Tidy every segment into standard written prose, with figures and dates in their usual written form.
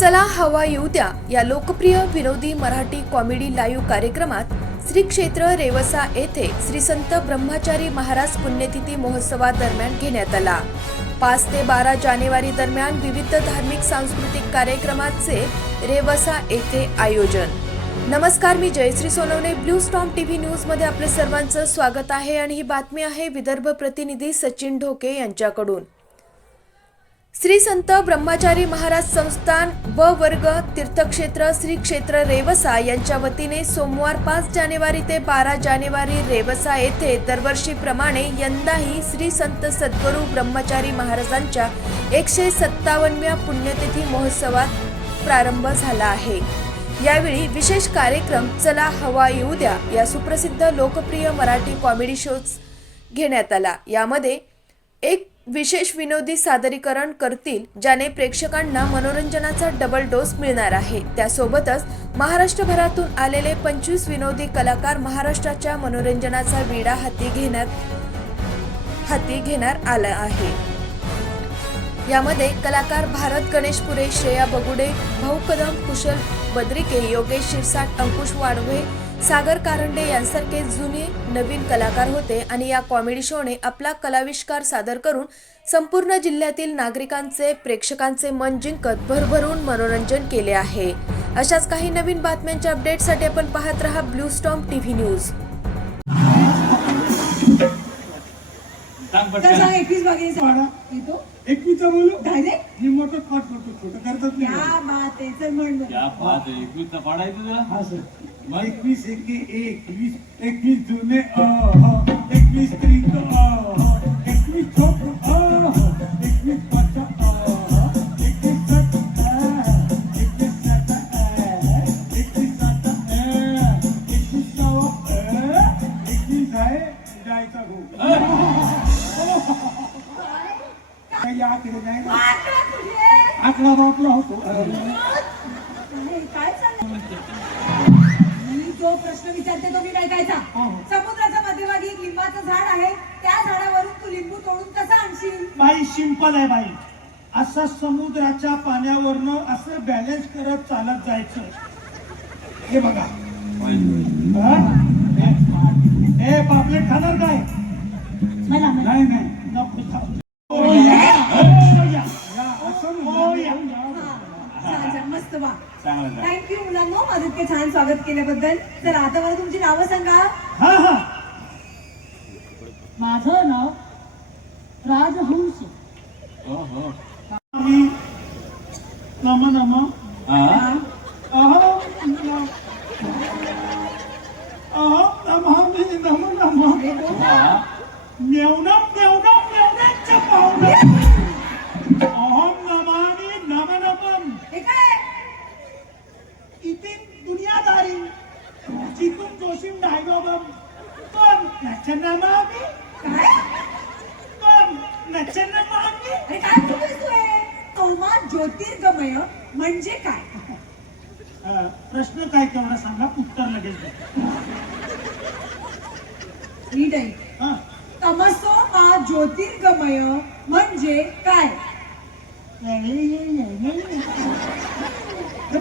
चला हवा येऊ द्या या लोकप्रिय विनोदी मराठी कॉमेडी लाईव्ह कार्यक्रमात श्री क्षेत्र रेवसा येथे श्री संत ब्रह्मचारी महाराज पुण्यतिथी महोत्सवादरम्यान घेण्यात आला। 5 ते 12 जानेवारी दरम्यान विविध धार्मिक सांस्कृतिक कार्यक्रमाचे रेवसा येथे आयोजन। नमस्कार, मी Jayashree Sonawane, blue storm TV news मध्ये आपले सर्वांचं स्वागत आहे आणि ही बातमी आहे विदर्भ प्रतिनिधी सचिन ढोके यांच्याकडून। श्री संत ब्रह्मचारी महाराज संस्थान व वर्ग तीर्थक्षेत्र श्री क्षेत्र रेवसा यांच्या वतीने सोमवार 5 जानेवारी ते 12 जानेवारी रेवसा येथे दरवर्षीप्रमाणे यंदाही श्री संत सद्गुरू ब्रह्मचारी महाराजांच्या 157व्या पुण्यतिथी महोत्सवात प्रारंभ झाला आहे। यावेळी विशेष कार्यक्रम चला हवा येऊ द्या या सुप्रसिद्ध लोकप्रिय मराठी कॉमेडी शोज घेण्यात आला। यामध्ये एक विशेष विनोदी सादरीकरण करतील ज्याने प्रेक्षकांना मनोरंजनाचा डबल डोस मिळणार आहे। त्यासोबतच महाराष्ट्रभरातून आलेले 25 विनोदी कलाकार महाराष्ट्राच्या मनोरंजनाचा विडा हाती घेणार आला आहे। यामध्ये कलाकार भारत गणेशपुरे, श्रेया बगुडे, भाऊ कदम, कुशल बद्रिके, योगेश शिरसाट, अंकुश वाडवे, सागर कारंडे यांसारखे जुने नवीन कलाकार होते आणि या कॉमेडी शोने आपला कलाविष्कार सादर करून संपूर्ण जिल्ह्यातील नागरिकांचे प्रेक्षकांचे मन जिंकत भरभरून मनोरंजन केले आहे। अशाच काही नवीन बातम्यांच्या अपडेटसाठी आपण पाहत रहा ब्लू स्टॉर्म टीव्ही न्यूज। मग 21 एके 21 21 जुने 21 त्रिक 21 चौक 21 पाच 21 सात 21 सात 21 सात 21 सहा 21 आहे जायचा गो काही आकडे नाही ना आकडा बापला होतो। जो प्रश्न विचारते तो मी ऐकायचा। समुद्राच्या मध्यभागी एक लिंबाचं झाड आहे, त्या झाडावरून तू लिंबू तोडून कसा आणशील? बाई सिंपल आहे बाई, असं समुद्राच्या पाण्यावरनं असं बॅलन्स करत चालत जायचं। हे बघा हे पापलेट खाणार काय? नाही नाही नको खाऊ। मस्त बा, थँक्यू मुलांनो माझं इतके छान स्वागत केल्याबद्दल। तर आता मला तुमची नावं सांगा। हा हा, माझं नाव राजहंस। मी नम नम अहम नमामि नम नम मेवनम मेवनम मेवनाच्या पावनं अहम नमामि नम नमम। हे काय? इथे दुनियादारी जिथून जोशीम डायगोबम पण नचनमामी काय? पण नचनमामी। अरे काय बोलतोय? तोमा ज्योतिर्गमय म्हणजे काय? प्रश्न काय तेवढा सांगा, उत्तर लगेच द्या। नीट आहे। तमसो मा ज्योतिर्गमय म्हणजे काय?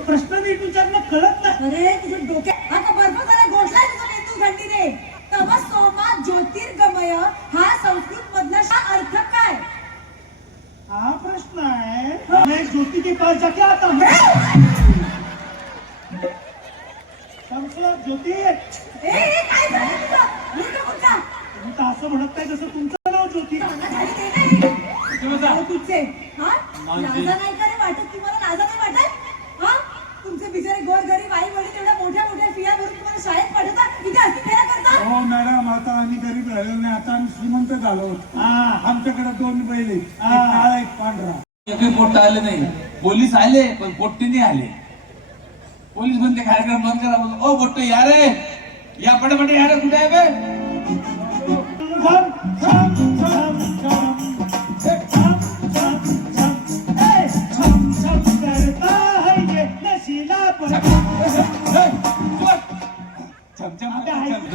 प्रश्न नीट विचारणं कळत नाही। अरे तुझ्या डोक्यात हा का बर्फ झाला गोठलाय तुझा मेंदू थंडीने। तमसो मा ज्योतिर्गमय हा संस्कृत मधला अर्थ काय? हा प्रश्न आहे। मैं ज्योति के पास जाके आता हूँ। संस्कृत ज्योति काय झालं तुझं? मुलगा कुठचा? तुम्ही तर असं म्हणत नाही जसं तुमचं नाव ज्योती। तुझे हा लाजा नाही का रे वाटत? तुम्हाला लाजा नाही वाटत? हा तुमचे बिचारे गोरगरीब आई वडील एवढ्या मोठ्या मोठ्या फिया भरून तुम्हाला शाळेत पाठवतात, इथे असती फेऱ्या करतात। हो मॅडम, आता आम्ही गरीब राहिलो नाही, आता आम्ही श्रीमंत झालो। आमच्याकडे 2 बैल, एक काळा एक पांढरा। काही पोट्ट आले नाही, पोलीस आले पण पोट्टे नाही आले। पोलीस म्हणते कार्यक्रम बंद करा, म्हणून ओ पोट्ट या रे, या पटापट या रे, कुठे आहे बे?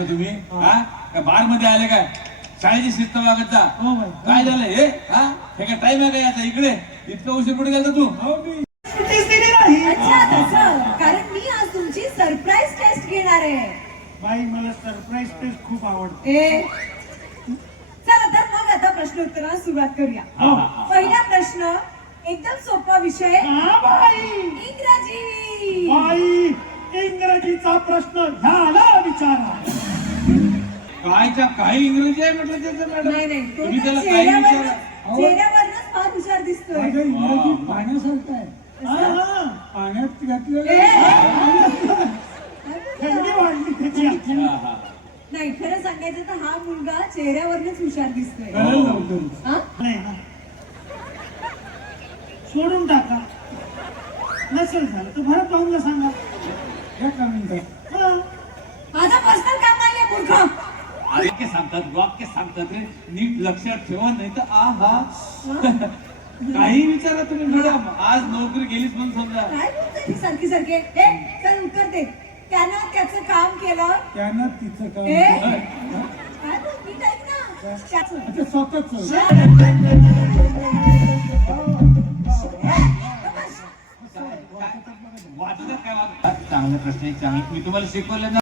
तुम्ही बार मध्ये आले काय? शाळेची शिस्त वागत जा. काय झालं हे? हा हे काय टाइम आहे का याचा? इकडे इतका उशीर कुठे गेला तू? बाई अच्छा तसं कारण मी आज तुमची सरप्राईज टेस्ट घेणार आहे बाई मला सरप्राईज टेस्ट खूप आवडते ए चला तर मग आता प्रश्न उत्तराला सुरुवात करूया पहिला प्रश्न एकदम सोपा विषय हा बाई इंग्रजी बाई इंग्रजीचा प्रश्न झाला विचारा कायच्या काही इंग्रजी आहे म्हटलं त्याचं मॅडम नाही नाही तो तुम्ही तर त्याला काही विचारा चेहऱ्यावरच फार हुशार दिसतोय इंग्रजी पाण्यासारखं आहे पाण्यात घातलेलं थंडी वाढली त्याची हा, हा. नाही खरं सांगायचं तर हा मुलगा चेहऱ्यावरच हुशार दिसतोय हा? नाही ना सोडून टाका नसेल झालं तर भरत भाऊला सांगा हा. माझा पर्सनल काम नाहीये मूर्ख वाक्य सांगतात वाक्य सांगतात रे नीट लक्षात ठेवा नाही तर आहा काही विचारा तुम्ही मॅडम आज नोकरी गेलीच म्हणून समजा काय बोलतोय ही सारखी सारखे हे चल उत्तर दे त्यानं त्याचं काम केलं त्यानं तिचं काम ए केलं. काय बोल नीट ऐक ना त्याचं. आता स्वतःच वाचलं काय चांगला प्रश्न आहे चांगला मी तुम्हाला शिकवलं ना